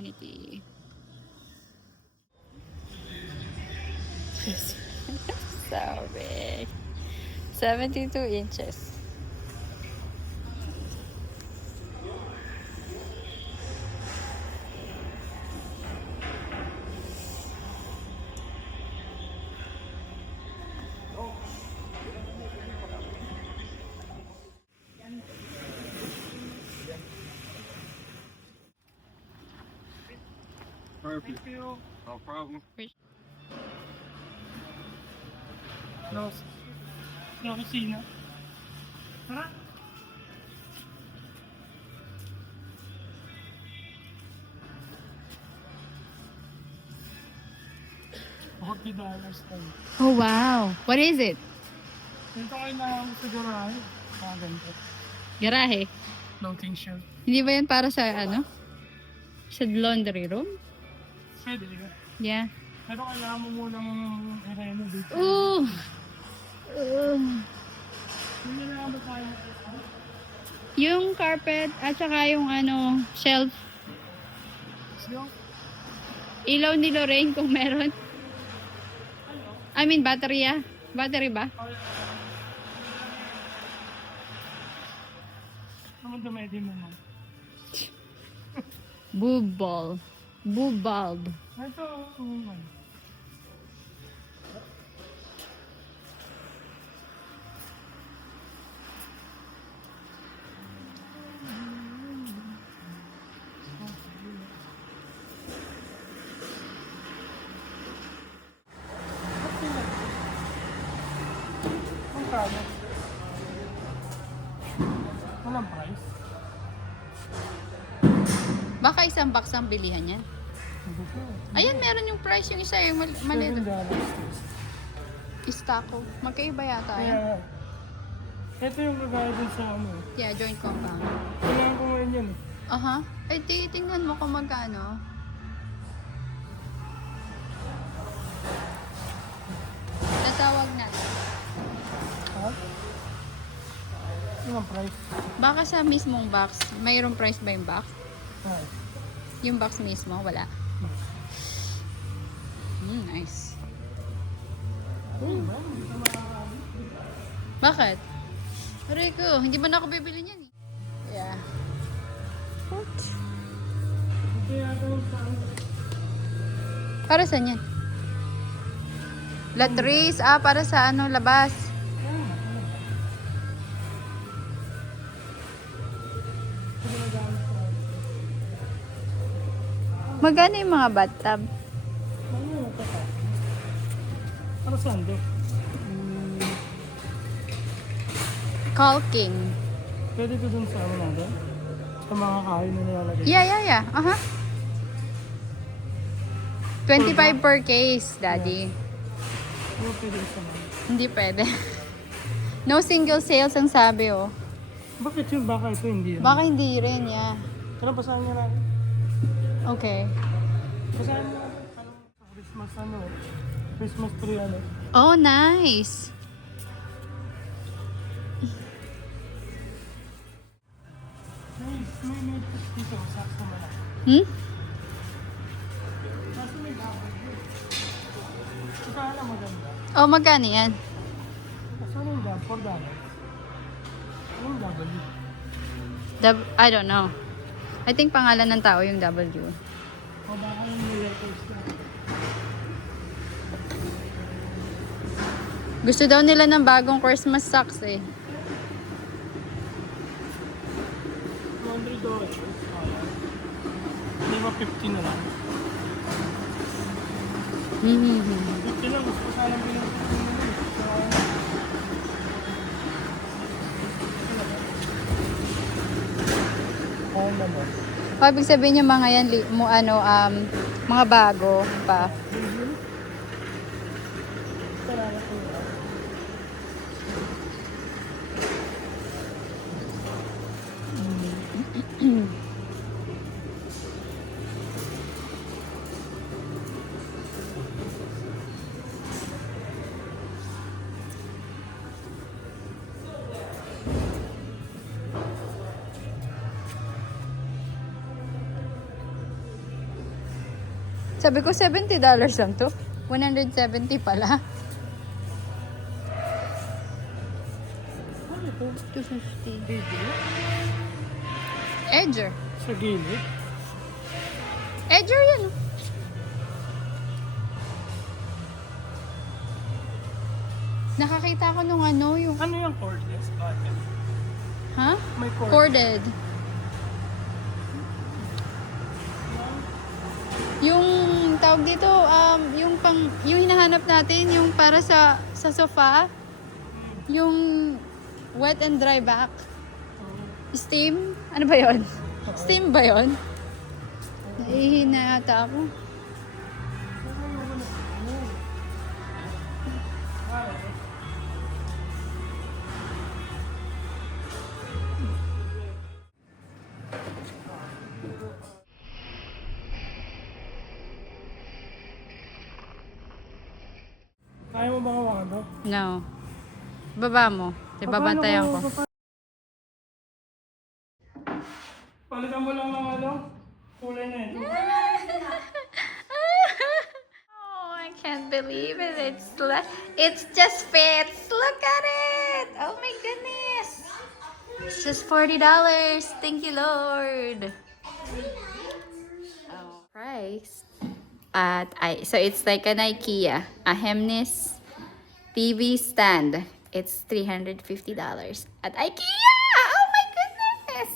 vanity. So big. 72 inches. Perfect. Thank you. No problem. No kusina. Tara. $40 tayo. Oh wow. What is it? Dito kayo na sa garahe. Mga ganito. Garahe. Floating shelf. Hindi ba yan para sa ano? Sa laundry room? Pwede ka. Yeah. Pero kailangan mo munang i-reno dito. Ooh. Hindi na ba tayo? Yung carpet at saka yung ano, shelf. Siyo? Ilaw ni Lorraine kung meron. I mean, battery ah. Battery ba? Naman dumedi mo mo. Boob ball. Boob bulb. Ito, Magkano? Walang price. Baka isang box ang bilihan yan. Ayan, meron yung price. Yung isa yung maliit. $7. Istako. Magkaiba yata yan. Kaya, ito yung kagaya dun sa ano. Yeah, joint compound. Kailangan ko ngayon yan. Aha. Eh, tingnan mo kung magkano. Tatawag natin. Ha? Yung price. Baka sa mismong box, mayroong price ba yung box? Ha? Yung box mismo, wala. Nice. Bakit? Rico, hindi ba na ako bibili niyan eh? Yeah. What? Ito yata yung saan. Para saan yan? Latrice, para sa ano, labas. Magkano yung mga bathtub? Para saan do? Caulking. Pwede ko dun sa ano natin? Sa mga kain na nilalagay. Yeah. Aha. 25 per case, daddy. Ano pwede isa mo? Hindi pwede. No single sales ang sabi, oh. Bakit yun? Baka ito hindi yan? Baka hindi rin, yeah. Pero basahan niya natin. Okay. Basahan niya natin. Christmas ano? Christmas tree ano? Oh, nice. May dito. Sakto na lang. Kaso may gabag yun. Sana maganda. Oh, magkano yan? Kaso ano yung gabag? $4. Anong gabag yun? I don't know. I think pangalan ng tao yung W. O baka yung letters na. Gusto daw nila ng bagong Christmas socks eh. $200. Hindi ba 50 na lang? 50 lang. Gusto ko sana bilang 50 na lang. Oo naman. Ibig sabihin yung mga yan, mga bago pa. Sabi ko, $70 lang to. 170 pala. Ano ito? 250. Video? Edger. Sa gilid? Edger yan. Oh. Nakakita ko nung ano, yung... Ano yung cordless? Bakit? Ha? May cord. Corded. Yung tawag dito, yung hinahanap natin, yung para sa sofa, yung wet and dry back. Steam? Ano ba yon? Steam ba yon? Nahihina ata ako. Kaya mo ba hawakan to? No. Baba mo. Babantayan ko. Palitan mo lang ng ano? Kulay na ito. Oh, I can't believe it. It's just fits. Look at it. Oh my goodness. It's just $40. Thank you, Lord. Oh, price. So it's like an IKEA, a Hemnes TV stand. It's $350 at IKEA. Oh my goodness.